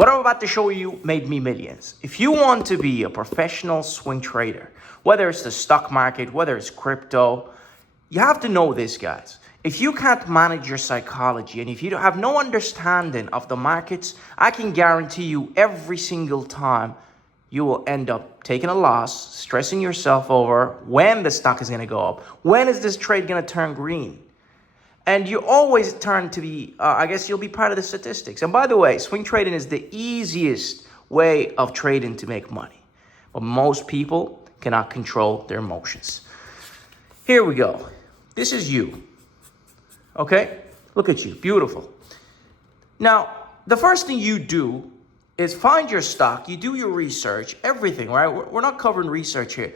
What I'm about to show you made me millions. If you want to be a professional swing trader, whether it's the stock market, whether it's crypto, you have to know this, guys. If you can't manage your psychology and if you have no understanding of the markets, I can guarantee you every single time you will end up taking a loss, stressing yourself over when the stock is going to go up. When is this trade going to turn green? And you always turn to the, I guess you'll be part of the statistics. And by the way, swing trading is the easiest way of trading to make money. But most people cannot control their emotions. Here we go. This is you. Okay? Look at you. Beautiful. Now, the first thing you do is find your stock. You do your research, everything, right? We're not covering research here.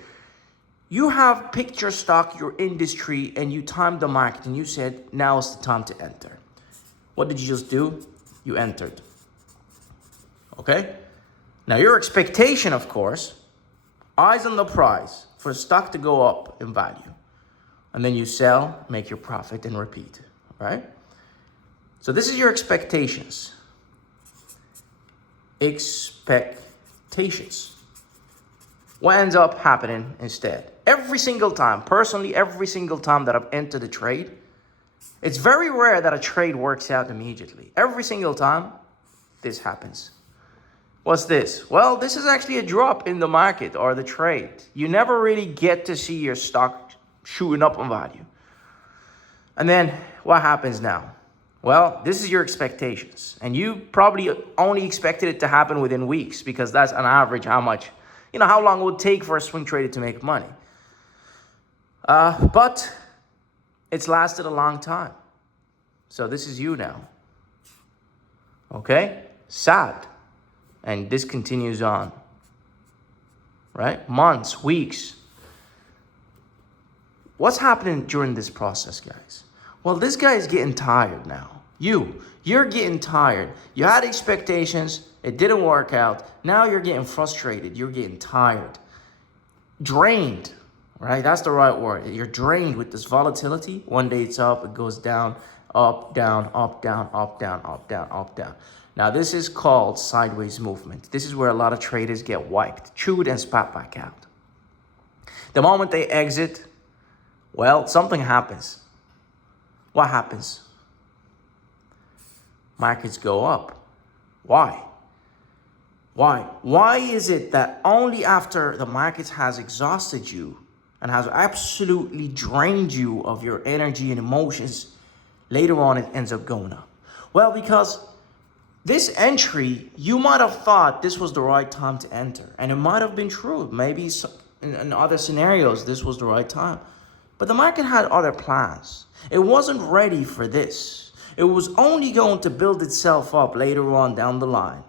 You have picked your stock, your industry, and you timed the market, and you said, now is the time to enter. What did you just do? You entered. Okay? Now, your expectation, of course, eyes on the prize for a stock to go up in value. And then you sell, make your profit, and repeat, right? So this is your expectations. Expectations. What ends up happening instead? Every single time, personally, every single time that I've entered a trade, it's very rare that a trade works out immediately. Every single time, this happens. What's this? Well, this is actually a drop in the market or the trade. You never really get to see your stock shooting up in value. And then what happens now? Well, this is your expectations. And you probably only expected it to happen within weeks because that's on average how much, how long it would take for a swing trader to make money. But it's lasted a long time. So this is you now. Okay? Sad. And this continues on. Right? Months, weeks. What's happening during this process, guys? Well, this guy is getting tired now. You're getting tired. You had expectations. It didn't work out. Now you're getting frustrated. You're getting tired. Drained, right? That's the right word. You're drained with this volatility. One day it's up, it goes down, up, down, up, down, up, down, up, down, up, down. Now, this is called sideways movement. This is where a lot of traders get wiped, chewed, and spat back out. The moment they exit, well, something happens. What happens? Markets go up. Why? Why is it that only after the market has exhausted you and has absolutely drained you of your energy and emotions, later on it ends up going up? Well, because this entry, you might have thought this was the right time to enter. And it might have been true. Maybe in other scenarios, this was the right time. But the market had other plans. It wasn't ready for this. It was only going to build itself up later on down the line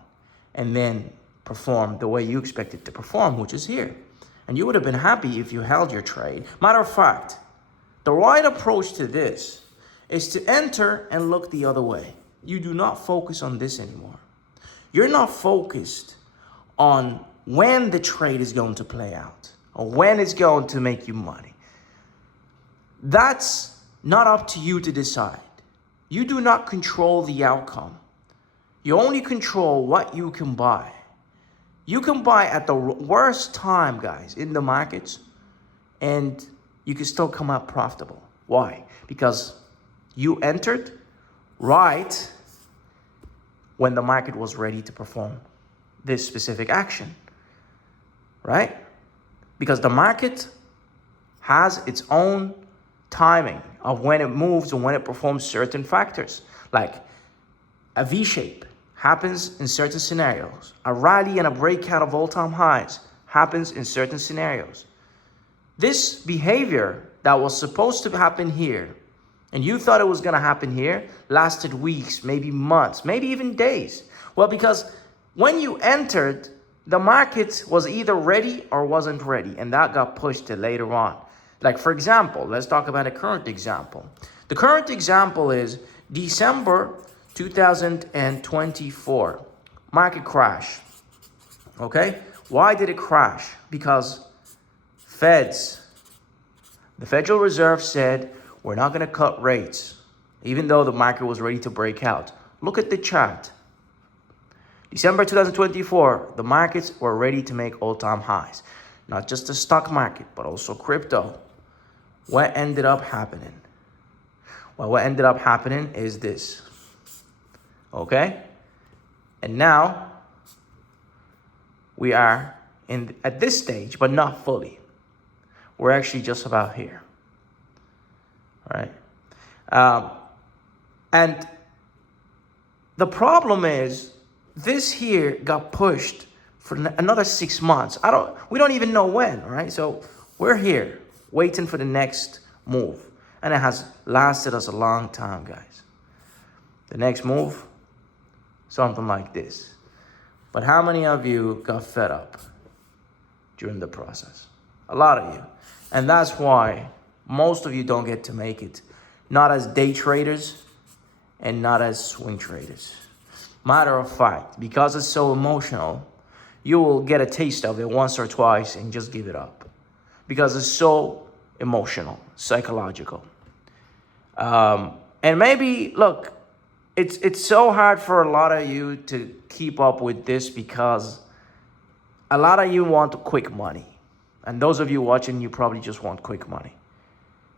and then perform the way you expect it to perform, which is here. And you would have been happy if you held your trade. Matter of fact, the right approach to this is to enter and look the other way. You do not focus on this anymore. You're not focused on when the trade is going to play out or when it's going to make you money. That's not up to you to decide. You do not control the outcome. You only control what you can buy. You can buy at the worst time, guys, in the markets, and you can still come out profitable. Why? Because you entered right when the market was ready to perform this specific action, right? Because the market has its own timing of when it moves and when it performs certain factors. Like a V-shape happens in certain scenarios. A rally and a breakout of all-time highs happens in certain scenarios. This behavior that was supposed to happen here, and you thought it was going to happen here, lasted weeks, maybe months, maybe even days. Well, because when you entered, the market was either ready or wasn't ready, and that got pushed to later on. Like, for example, let's talk about a current example. The current example is December 2024. Market crash. Okay? Why did it crash? Because the Federal Reserve said, we're not going to cut rates, even though the market was ready to break out. Look at the chart. December 2024, the markets were ready to make all-time highs. Not just the stock market, but also crypto. What ended up happening? Well, what ended up happening is this. Okay? And now we are at this stage, but not fully. We're actually just about here. Right? And the problem is this here got pushed for another 6 months. We don't even know when, right? So we're here waiting for the next move. And it has lasted us a long time, guys. The next move, something like this. But how many of you got fed up during the process? A lot of you. And that's why most of you don't get to make it. Not as day traders and not as swing traders. Matter of fact, because it's so emotional, you will get a taste of it once or twice and just give it up. Because it's so emotional, psychological. And maybe, look, it's so hard for a lot of you to keep up with this because a lot of you want quick money. And those of you watching, you probably just want quick money.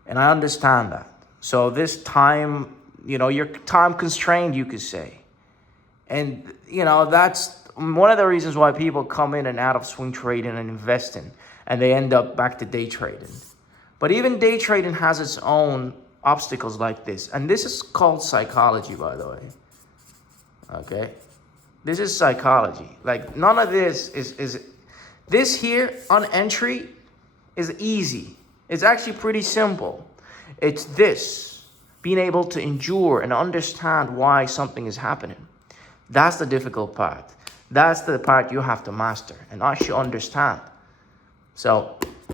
And I understand that. So this time, you're time constrained, you could say. And, that's one of the reasons why people come in and out of swing trading and investing, and they end up back to day trading. But even day trading has its own obstacles like this. And this is called psychology, by the way. Okay? This is psychology. Like, none of this is this here on entry is easy. It's actually pretty simple. It's this, being able to endure and understand why something is happening. That's the difficult part. That's the part you have to master and actually understand. So